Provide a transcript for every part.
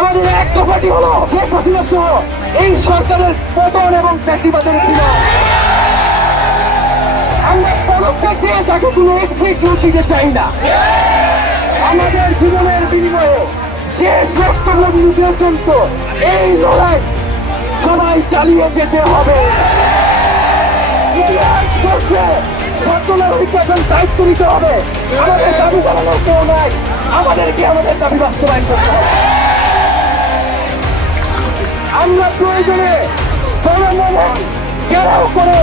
আমাদের এক দফাটি হলো শেখ হাসিনা সহ এই সরকারের পতন এবং ফ্যাসিবাদের বিনাশ। আমরা পদক্ষেপ দিয়ে তাকে কোনো এক্সিকিউট দিতে চাই না। আমাদের জীবনের বিনিময়ে শেষ রক্তবন্ধু পর্যন্ত এই লড়াই সবাই চালিয়ে যেতে হবে। ছাত্রনাগরিককে এখন দায়িত্ব নিতে হবে। আমাদের দাবি জানানোর কেউ নাই, আমাদেরকে আমাদের দাবি বাস্তবায়ন করতে হবে। আমরা প্রয়োজনে গণমাধ্যম ঘেরাও করে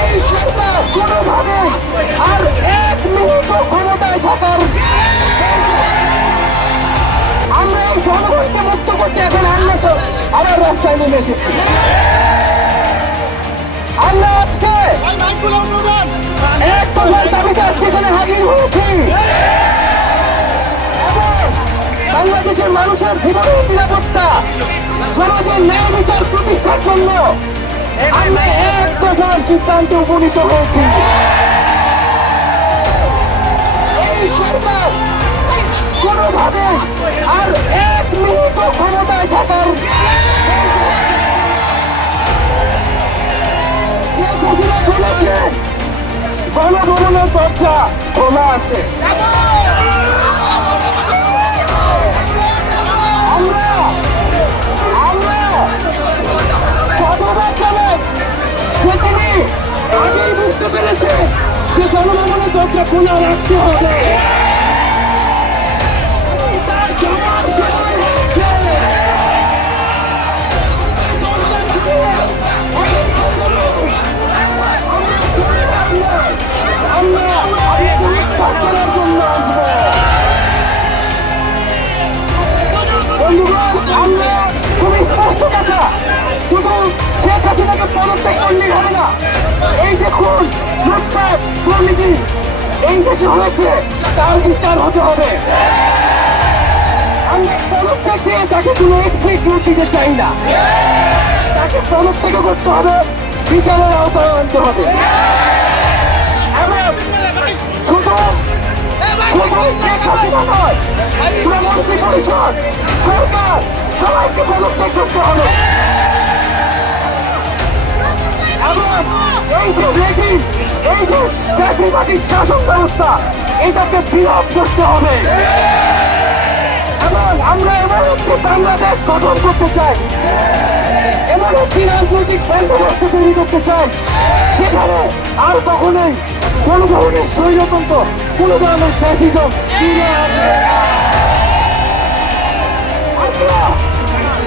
এই সরকার কোনোভাবে আর এক মিনিট ক্ষমতায় থাকার আমরা এই জনগণকে মুক্ত করতে এখন আবার রাস্তায় নেমে এসেছি। আমরা আজকে এক দফার দাবিতে আজকে এখানে হাজির হয়েছি এবং বাংলাদেশের মানুষের জীবনের নিরাপত্তা, সমাজের ন্যায় বিচার প্রতিষ্ঠার জন্য আমরা এক দফার সিদ্ধান্তে উপনীত হয়েছি। এই সরকার কোনোভাবে আর এক মিনিট ক্ষমতায় থাকার বলেছেন গণভবনের দরজা খোলা আছে। আমরা সাধুবাদ জানাই যে তিনি আগেই বুঝতে পেরেছেন যে গণভবনের দরজা খোলা রাখতে হবে। আমরা খুবই স্পষ্ট কথা, শুধু শেখ হাসিনাকে পদত্যাগ করলেই হবে না। এই যে খুন, লুটপাট, দুর্নীতি এই দেশে হয়েছে তার বিচার হতে হবে। আমরা পদত্যাগ দিয়ে তাকে কোনো এক্সিকিউট দিতে চাই না। তাকে পদত্যাগ করতে হবে, বিচারের আওতায় আনতে হবে। শুধু শেখ হাসিনা নয়, পুরো মন্ত্রী পরিষদ, সরকার সবাইকে পদত্যাগ করতে হবে। এবং এই যে রেজিম, এই যে চাকরিবাদী শাসন ব্যবস্থা, এটাকে বিলোপ করতে হবে। এবং আমরা এমন একটি বাংলাদেশ গঠন করতে চাই, এমন একটি রাজনৈতিক বন্দোবস্ত তৈরি করতে চাই যেখানে আর কখনোই কোন ধরনের স্বৈরতন্ত্র, কোন ধরনের ফ্যাসিজম ফিরে আসবে না। আমরা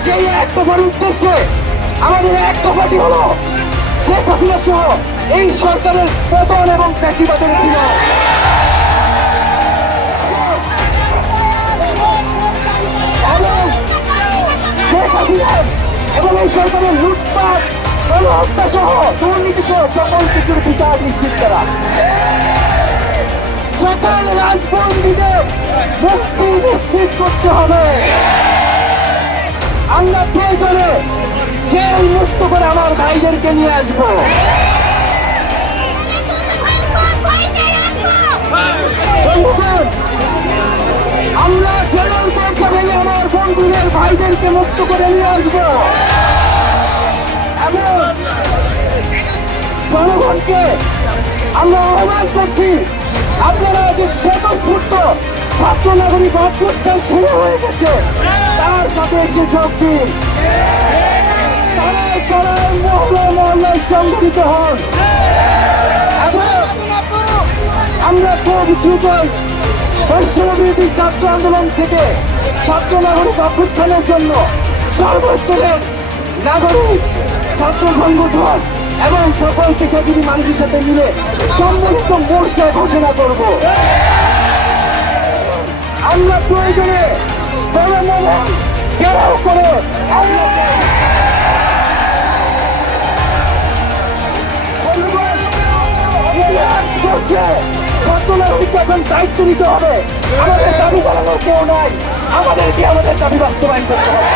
সেই এক দফার উদ্দেশ্যে আমাদের এক দফাটি হলো শেখ হাসিনা সহ এই সরকারের পতন এবং ফ্যাসিবাদের বিনাশ। শেখ হাসিনা এবং এই সরকারের লুটপাট, গণহত্যা সহ দুর্নীতি সহ সকল কিছুর বিচার নিশ্চিত করা, সকল রাজবন্দীদের মুক্তি নিশ্চিত করতে হবে। আমরা প্রয়োজনে জেল মুক্ত করে আমার ভাইদেরকে নিয়ে আসবো। আমরা জেলের দরজা ভেঙে আমার বন্ধুদের ভাইদেরকে মুক্ত করে নিয়ে আসবো এবং জনগণকে আমরা আহ্বান করছি, আপনারা যে স্বতঃস্ফূর্ত ছাত্র নাগরিক অভ্যুত্থান শুরু হয়ে গেছে তার সাথে এসে যোগ দিন। মহল্লায় সংগঠিত হন এবং আমরা খুব দ্রুতই বৈশ্ববিরোধী ছাত্র আন্দোলন থেকে ছাত্র নাগরিক অভ্যুত্থানের জন্য সর্বস্তরের নাগরিক ছাত্র সংগঠন এবং সকল পেশাজীবী মানুষের সাথে মিলে সম্মিলিত মোর্চা ঘোষণা করব। আমরা প্রয়োজনে গণমাধ্যম ঘেরাও করে ছাত্র নাগরিককে এখন দায়িত্ব নিতে হবে। আমাদের দাবি জানানোর কেউ নাই, আমাদেরকে আমাদের দাবি বাস্তবায়ন করতে হবে।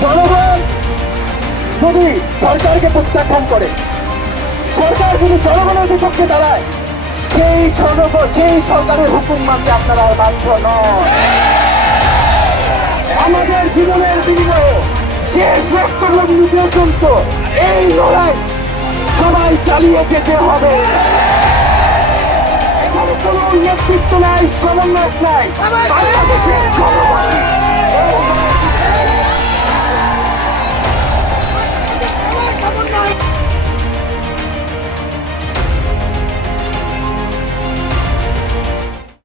জনগণ যদি সরকারকে প্রত্যাখ্যান করে, সরকার যদি জনগণের বিপক্ষে দাঁড়ায়, সেই সরকারের হুকুম মানতে আপনারা আর বাধ্য নন। আমাদের জীবনের বিনিময়ে শেষ রক্তবন্ধু পর্যন্ত এই লড়াই সবাই চালিয়ে যেতে হবে। এখানে কোনো নেতৃত্ব নাই, সমন্বয় নাই। বাংলাদেশের জনগণ